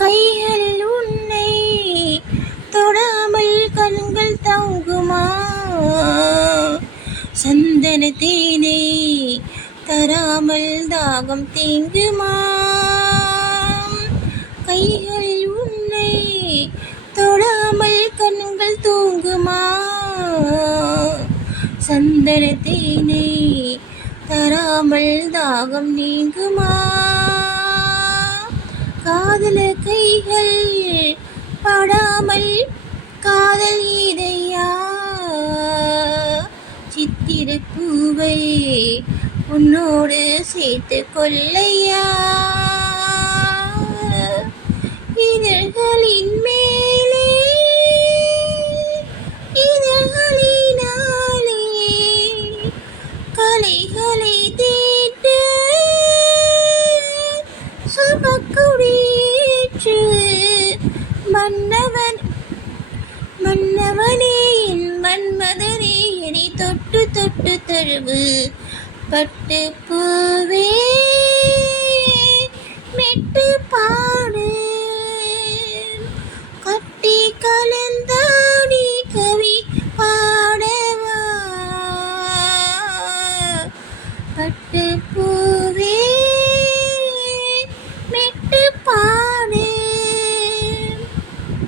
கைகளில் உன்னை தொடாமல் கண்கள் தங்குமா? சந்தன தேனை தராமல் தாகம் தேங்குமா? கைகளில் உன்னை தொடாமல் கண்கள் தூங்குமா? சந்தன தேனை தராமல் தாகம் நீங்குமா? காதல கைகள் படாமல் காதல் இதையா? சித்திர பூவை உன்னோடு சேர்த்து கொள்ளையா? இதழ்களின் மேலே இதழ்களினாலே கலைகளை தீட்டு சுமக்குடியேற்று மன்னவனே என் மன்மதனே என்னை தொட்டு தொட்டு தழுவு பட்டு பூவே மெட்டு பாடு கட்டி கலந்தாடி கவி பாடவா பட்டு பூவே மெட்டு பாடு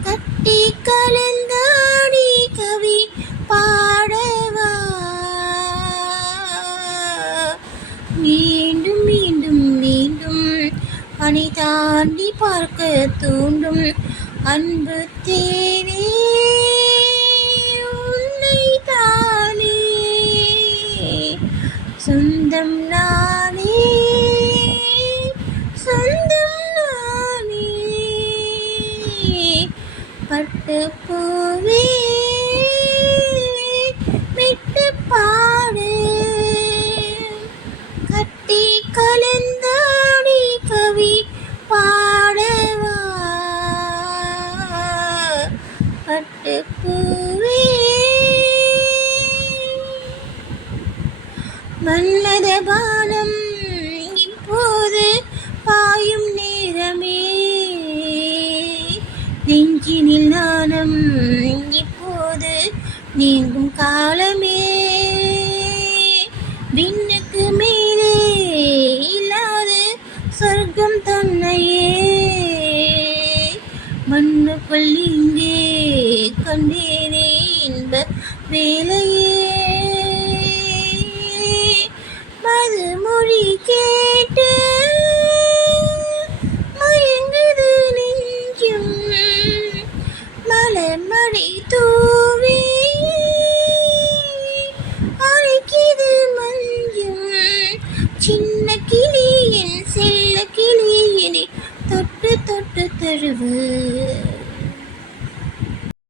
கட்டி கலந்தாடி கவி பாடவா மீண்டும் மீண்டும் மீண்டும் பனி தாண்டி பார்க்க தூண்டும் அன்பு தேனே உன்னை தானே சொந்தம் நானே சொந்தம் நானே பட்டு பூவே மெட்டு பாடு கட்டி கலந்தாடி கவி பாடவா பட்டு பூவே மன்மத பானம் இப்போது பாயும் நேரமே நெஞ்சினில் நாணம் இப்போது நீங்கும் காலமே விண்ணுக்கு மேலே இல்லாத சொர்க்கம் தன்னையே மண்ணுக்குள் இங்கே கண்டேனே இன்ப வேலையே மதுமொழி கேட்டு மயங்குது நெஞ்சும் மலர்மழை தூவி அழைக்குது மஞ்சும் சின்ன கிளியின் செல்ல கிளியினை தொட்டு தொட்டு தழுவு